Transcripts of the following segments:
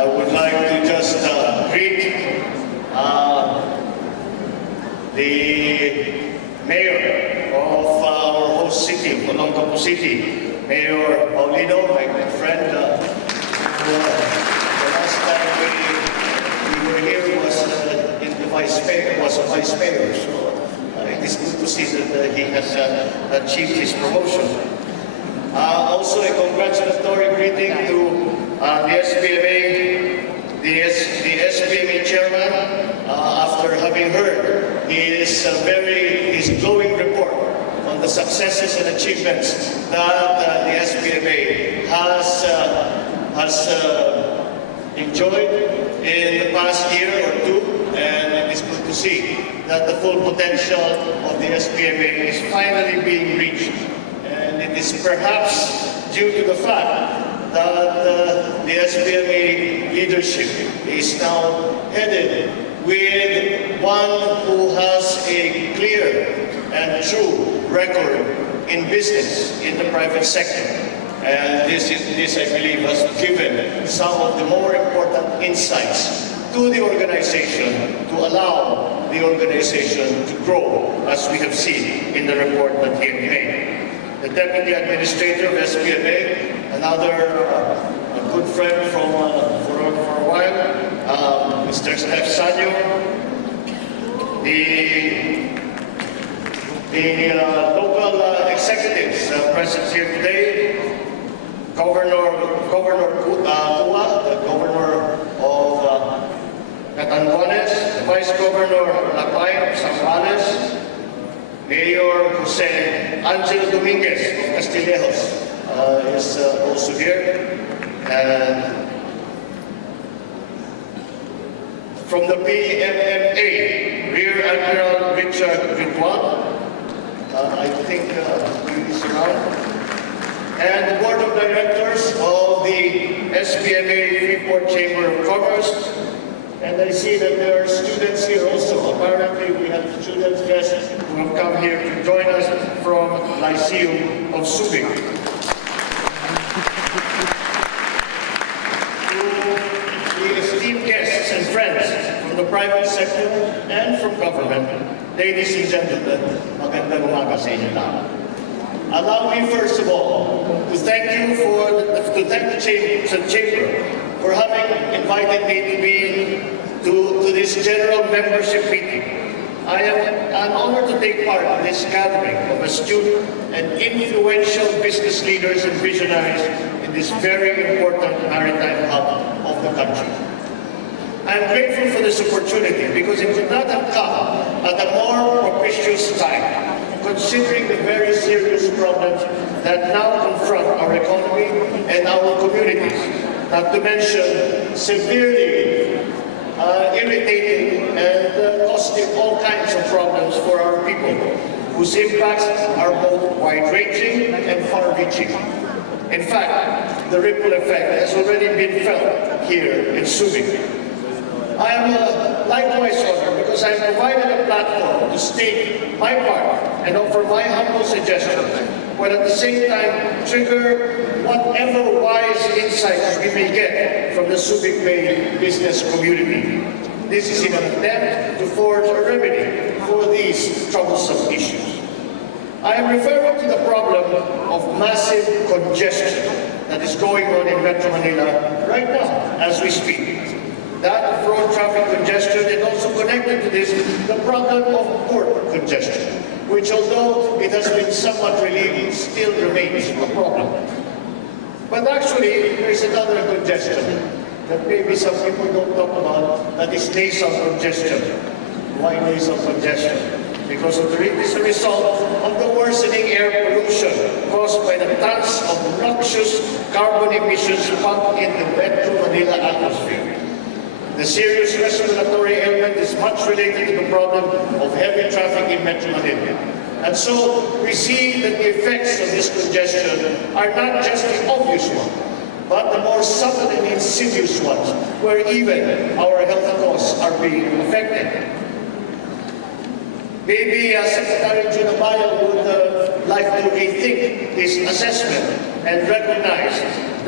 I would like to just greet the mayor of our host city, Olongapo City, Mayor Paulino, my good friend. The last time we were here was in the vice mayor, so it is good to see that he has achieved his promotion. Also, a congratulatory greeting to the SBMA, the SBMA chairman, after having heard his glowing report on the successes and achievements that the SBMA has enjoyed in the past year or two, and it is good to see that the full potential of the SBMA is finally being reached. And it is perhaps due to the fact that the SBMA leadership is now headed with one who has a clear and true record in business in the private sector. And this I believe, has given some of the more important insights to the organization to allow the organization to grow, as we have seen in the report that he made. The Deputy Administrator of SBFCC, another good friend for a while, Mr. Steph Sanyo, the local executives present here today, Governor Kua, the Governor of Catanduanes, the Vice Governor Lapay of Zambales, Mayor Jose Angelo Dominguez of Castillejos is also here. And from the PMMA, Rear Admiral Richard Ritual, I think he is around. And the Board of Directors of the SBFCC Freeport Chamber of Commerce. And I see that there are students here also. Apparently we have students guests who have come here to join us from Lyceum of Subic. To the esteemed guests and friends from the private sector and from government, ladies and gentlemen, magandang umaga sa inyo lahat. Allow me first of all to thank the Chamber for having invited me to this general membership meeting. I am honored to take part in this gathering of astute and influential business leaders and visionaries in this very important maritime hub of the country. I am grateful for this opportunity because it could not have come at a more propitious time, considering the very serious problems that now confront our economy and our communities, not to mention severely irritating and costing all kinds of problems for our people, whose impacts are both wide-ranging and far-reaching. In fact, the ripple effect has already been felt here in Subic. I am likewise honored because I have provided a platform to state my part and offer my humble suggestions, while at the same time trigger whatever wise insights we may get from the Subic Bay business community. This is in an attempt to forge a remedy for these troublesome issues. I am referring to the problem of massive congestion that is going on in Metro Manila right now as we speak. That of road traffic congestion, and also connected to this, the problem of port congestion, which although it has been somewhat relieved, still remains a problem. But actually, there's another congestion that maybe some people don't talk about, that is nasal congestion. Why nasal congestion? Because it is a result of the worsening air pollution caused by the tons of noxious carbon emissions pumped in the Metro Manila atmosphere. The serious respiratory ailment is much related to the problem of heavy traffic in Metro Manila. And so we see that the effects of this congestion are not just the obvious ones, but the more subtle and insidious ones, where even our health costs are being affected. Maybe Secretary Junabaya would like to rethink his assessment and recognize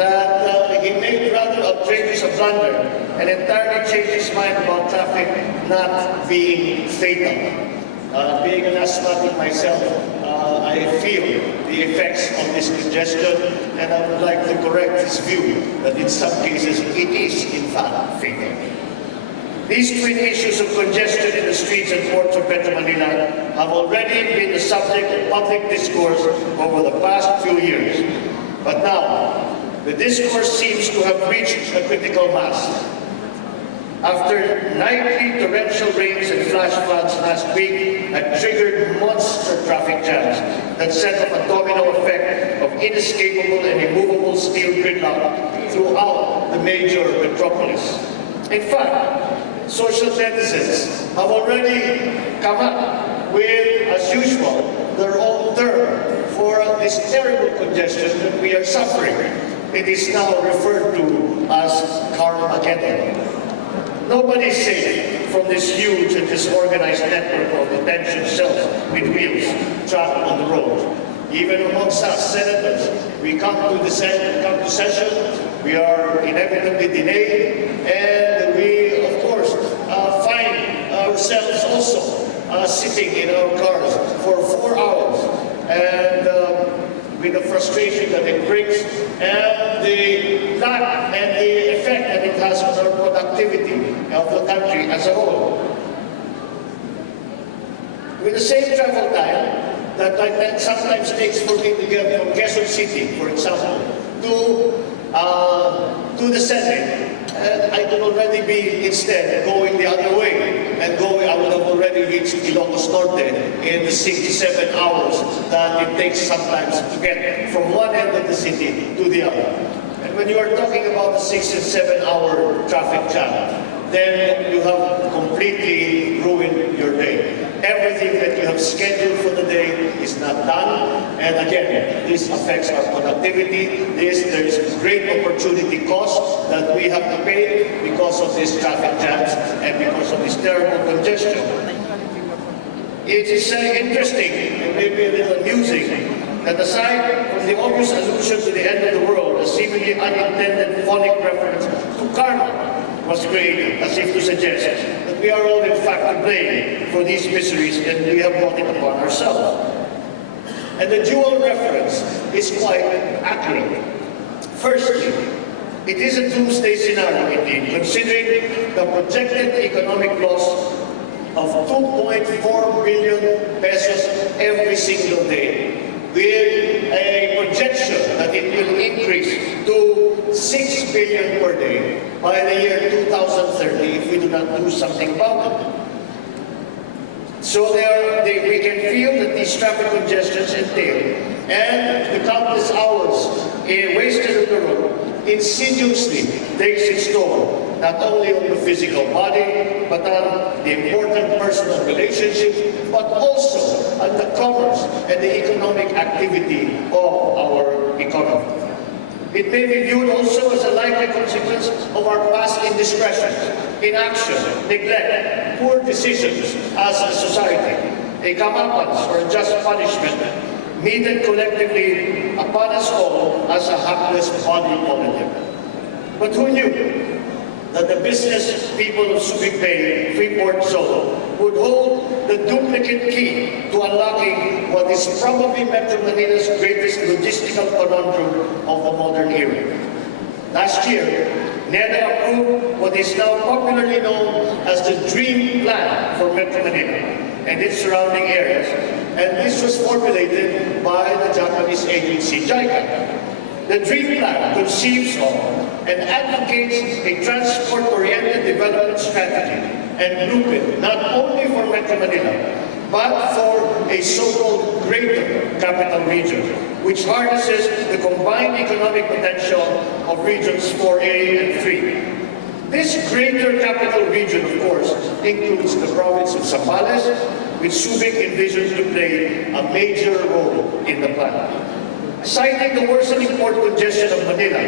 that he made rather outrageous a blunder and entirely changed his mind about traffic not being fatal. Being an asthmatic myself, I feel the effects of this congestion, and I would like to correct his view that in some cases it is in fact fatal. These twin issues of congestion in the streets and ports of Metro Manila have already been the subject of public discourse over the past few years. But now, the discourse seems to have reached a critical mass. After nightly torrential rains and flash floods last week had triggered monster traffic jams that set off a domino effect of inescapable and immovable steel gridlock throughout the major metropolis. In fact, social netizens have already come up with, as usual, their own term for this terrible congestion that we are suffering. It is now referred to as Carmageddon. Nobody is safe from this huge and disorganized network of detention cells with wheels trapped on the road. Even amongst us senators, we come to session, we are inevitably delayed, and we, of course, find ourselves also sitting in our cars for 4 hours, and with the frustration that it brings, and the lack and the effect that it has on our productivity of the country as a whole. With the same travel time that sometimes takes for me to get from Quezon City, for example, to the Senate, and I could already be instead going the other way and I would have already reached Ilocos Norte in the 6 to 7 hours that it takes sometimes to get from one end of the city to the other. And when you are talking about the 6 and 7 hour traffic jam, then you have completely ruined your day. Everything that you have scheduled for the day is not done. And again, this affects our productivity. There is great opportunity cost that we have to pay because of these traffic jams and because of this terrible congestion. It is interesting and maybe a little amusing that aside from the obvious allusion to the end of the world, a seemingly unintended phonic reference to karma was created, as if to suggest that we are all in fact to blame for these miseries and we have brought it upon ourselves. And the dual reference is quite accurate. Firstly, it is a doomsday scenario indeed, considering the projected economic loss of 2.4 billion pesos every single day, with a projection that it will increase to 6 billion per day by the year 2030 if we do not do something about it. So we can feel that these traffic congestions entail, and the countless hours wasted on the road insidiously takes its toll, not only on the physical body, but on the important personal relationships, but also on the commerce and the economic activity of our economy. It may be viewed also as a likely consequence of our past indiscretions, inaction, neglect, poor decisions as a society, a comeuppance or a just punishment meted collectively upon us all as a hapless body politic. But who knew that the business people of Subic Bay Freeport Zone would hold the duplicate key to unlocking what is probably Metro Manila's greatest logistical conundrum of the modern era. Last year, NEDA approved what is now popularly known as the Dream Plan for Metro Manila and its surrounding areas, and this was formulated by the Japanese agency JICA. The Dream Plan conceives of and advocates a transport-oriented development strategy and blueprint not only for Metro Manila, but for a so-called greater capital region, which harnesses the combined economic potential of regions 4A and 3. This greater capital region, of course, includes the province of Zambales, which Subic envisions to play a major role in the plan. Citing the worsening port congestion of Manila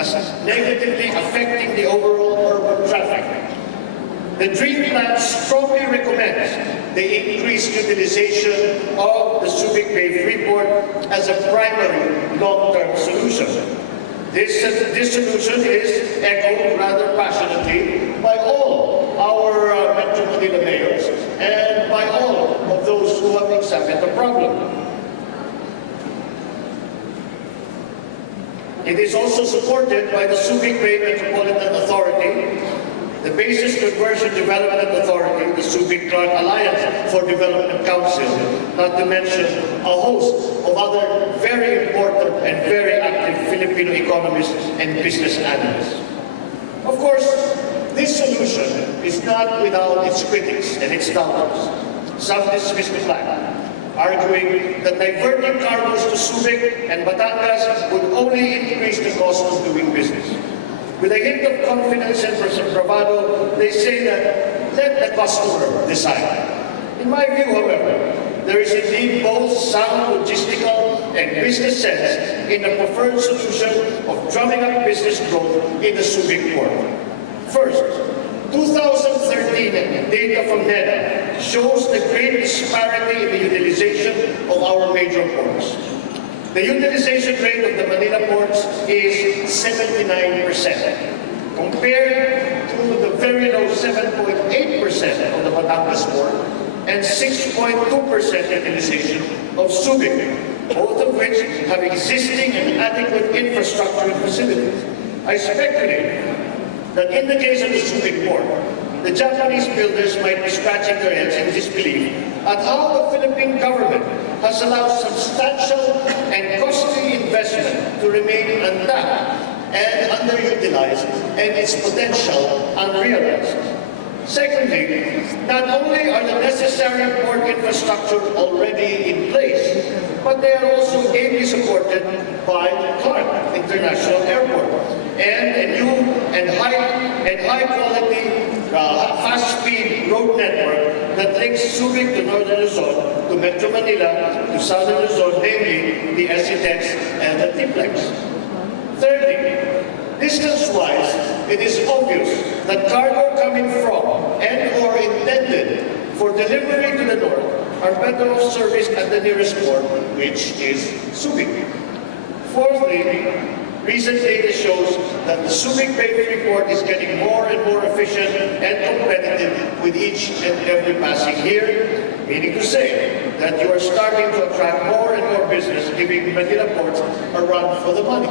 as negatively affecting the overall urban traffic, the Dream Plan strongly recommends the increased utilization of the Subic Bay Freeport as a primary long-term solution. This solution is echoed rather passionately by all our Metro Manila mayors and by all of those who have examined the problem. It is also supported by the Subic Bay Metropolitan Authority, the Basis Conversion Development Authority, the Subic Alliance for Development Council, not to mention a host of other very important and very active Filipino economists and business analysts. Of course, this solution is not without its critics and its doubters. Some dismiss the plan, arguing that diverting cargoes to Subic and Batangas would only increase the cost of doing business. With a hint of confidence and bravado, they say that let the customer decide. In my view, however, there is indeed both sound logistical and business sense in the preferred solution of drumming up business growth in the Subic port. First, 2013 data from NEDA shows the great disparity in the utilization of our major ports. The utilization rate of the Manila ports is 79%, compared to the very low 7.8% of the Batangas port and 6.2% utilization of Subic, both of which have existing and adequate infrastructure and facilities. I speculate that in the case of the Subic port, the Japanese builders might be scratching their heads in disbelief at how the Philippine government has allowed substantial and costly investment to remain untapped and underutilized and its potential unrealized. Secondly, not only are the necessary port infrastructure already in place, but they are also ably supported by Clark International Airport and a new and high-quality fast-speed road network that links Subic to Northern Luzon, to Metro Manila, to Southern Luzon, namely the SETEX and the TPLEX. Thirdly, distance-wise, it is obvious that cargo coming from and or intended for delivery to the north are better off serviced at the nearest port, which is Subic. Fourthly, recent data shows that the Subic Bay Freeport is getting more and more efficient and competitive with each and every passing year, meaning to say that you are starting to attract more and more business, giving Manila ports a run for the money.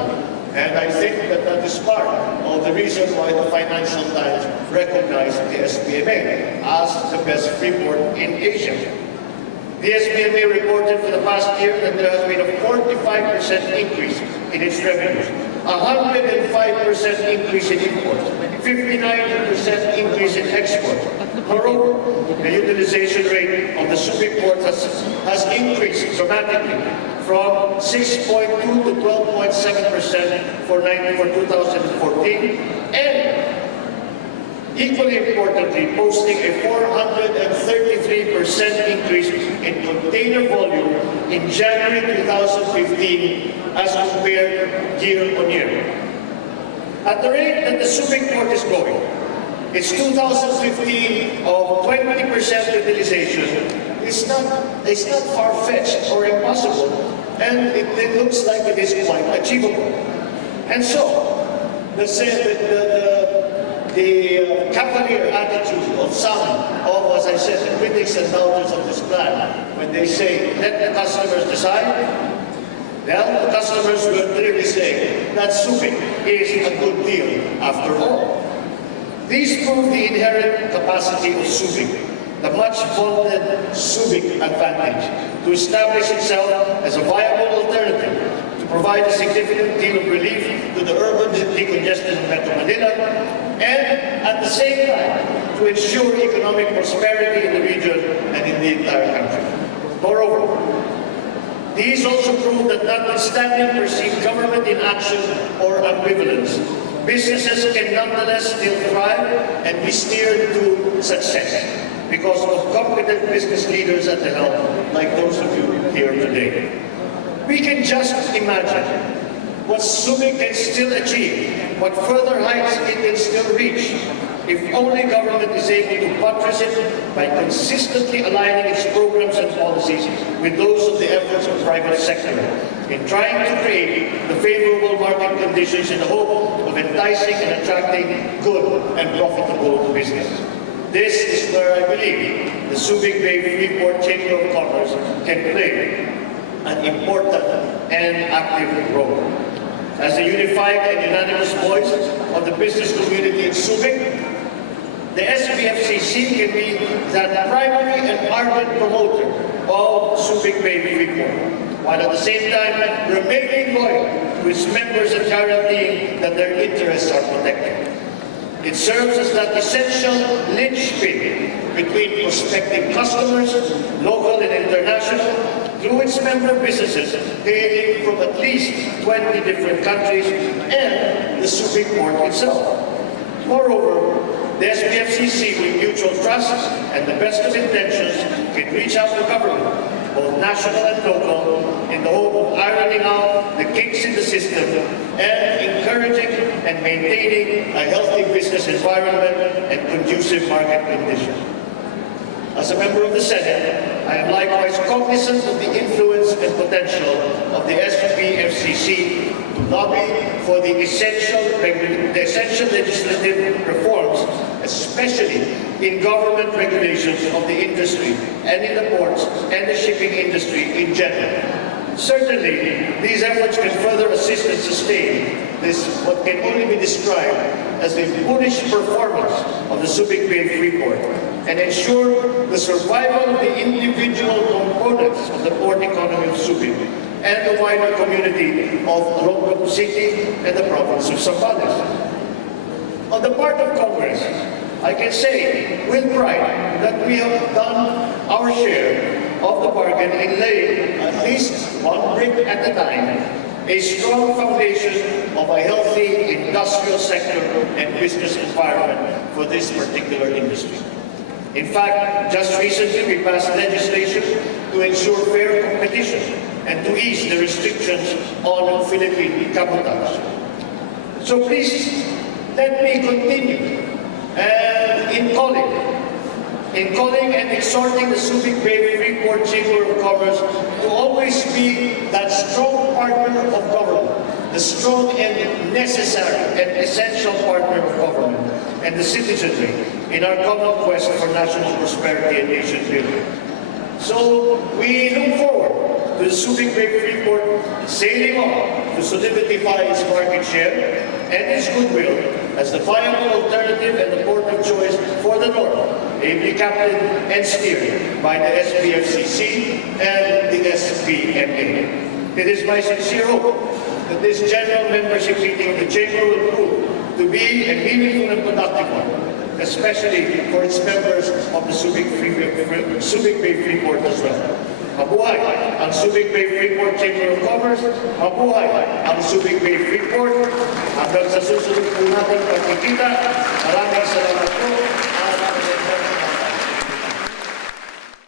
And I think that that is part of the reason why the Financial Times recognized the SBMA as the best freeport in Asia. The SBMA reported for the past year that there has been a 45% increase in its revenues, 105% increase in imports, 59% increase in exports. Moreover, the utilization rate of the Subic port has increased dramatically from 6.2 to 12.7% for 2014, and equally importantly, posting a 433% increase in container volume in January 2015 as compared year on year. At the rate that the Subic port is going, its 2015 of 20% utilization is not far-fetched or impossible, and it looks like it is quite achievable. And so, the cavalier attitude of some of, as I said, the critics and doubters of this plan, when they say, let the customers decide, well, the customers will clearly say that Subic is a good deal after all. These prove the inherent capacity of Subic, the much-vaunted Subic advantage, to establish itself as a viable alternative, to provide a significant deal of relief to the urban decongestion of Metro Manila, and at the same time, to ensure economic prosperity in the region and in the entire country. Moreover, these also prove that notwithstanding perceived government inaction or ambivalence, businesses can nonetheless still thrive and be steered to success because of competent business leaders at the helm, like those of you here today. We can just imagine what Subic can still achieve, what further heights it can still reach, if only government is able to buttress it by consistently aligning its programs and policies with those of the efforts of private sector in trying to create the favorable market conditions in the hope of enticing and attracting good and profitable business. This is where I believe the Subic Bay Freeport Chamber of Commerce can play an important and active role. As a unified and unanimous voice of the business community in Subic, the SBFCC can be that primary and ardent promoter of Subic Bay Freeport, while at the same time remaining loyal to its members and guaranteeing that their interests are protected. It serves as that essential linchpin between prospective customers, local and international, through its member businesses hailing from at least 20 different countries and the Subic port itself. Moreover, the SBFCC, with mutual trust and the best of intentions, can reach out to government, both national and local, in the hope of ironing out the kinks in the system and encouraging and maintaining a healthy business environment and conducive market conditions. As a member of the Senate, I am likewise cognizant of the influence and potential of the SBFCC to lobby for the essential legislative reforms, especially in government regulations of the industry and in the ports and the shipping industry in general. Certainly, these efforts can further assist and sustain this, what can only be described as the bullish performance of the Subic Bay Freeport, and ensure the survival of the individual components of the port economy of Subic and the wider community of Longbong City and the province of Zambales. On the part of Congress, I can say with pride that we have done our share of the bargain in laying, at least one brick at a time, a strong foundation of a healthy industrial sector and business environment for this particular industry. In fact, just recently we passed legislation to ensure fair competition and to ease the restrictions on Philippine cabotage. So please, let me continue in calling and exhorting the Subic Bay Freeport Chamber of Commerce to always be that strong partner of government, the strong and necessary and essential partner of government and the citizenry in our common quest for national prosperity and nation building. So we look forward to the Subic Bay Freeport sailing on to solidify its market share and its goodwill as the viable alternative and the port of choice for the North, ably captained and steered by the SBFCC and the SBMA. It is my sincere hope that this general membership meeting of the Chamber will prove to be a meaningful and productive one, especially for its members of the Subic Bay Freeport as well. Mabuhay ang Subic Bay Freeport Chamber of Commerce, mabuhay ang Subic Bay Freeport. Hanggang sa susunod po natin pagkikita,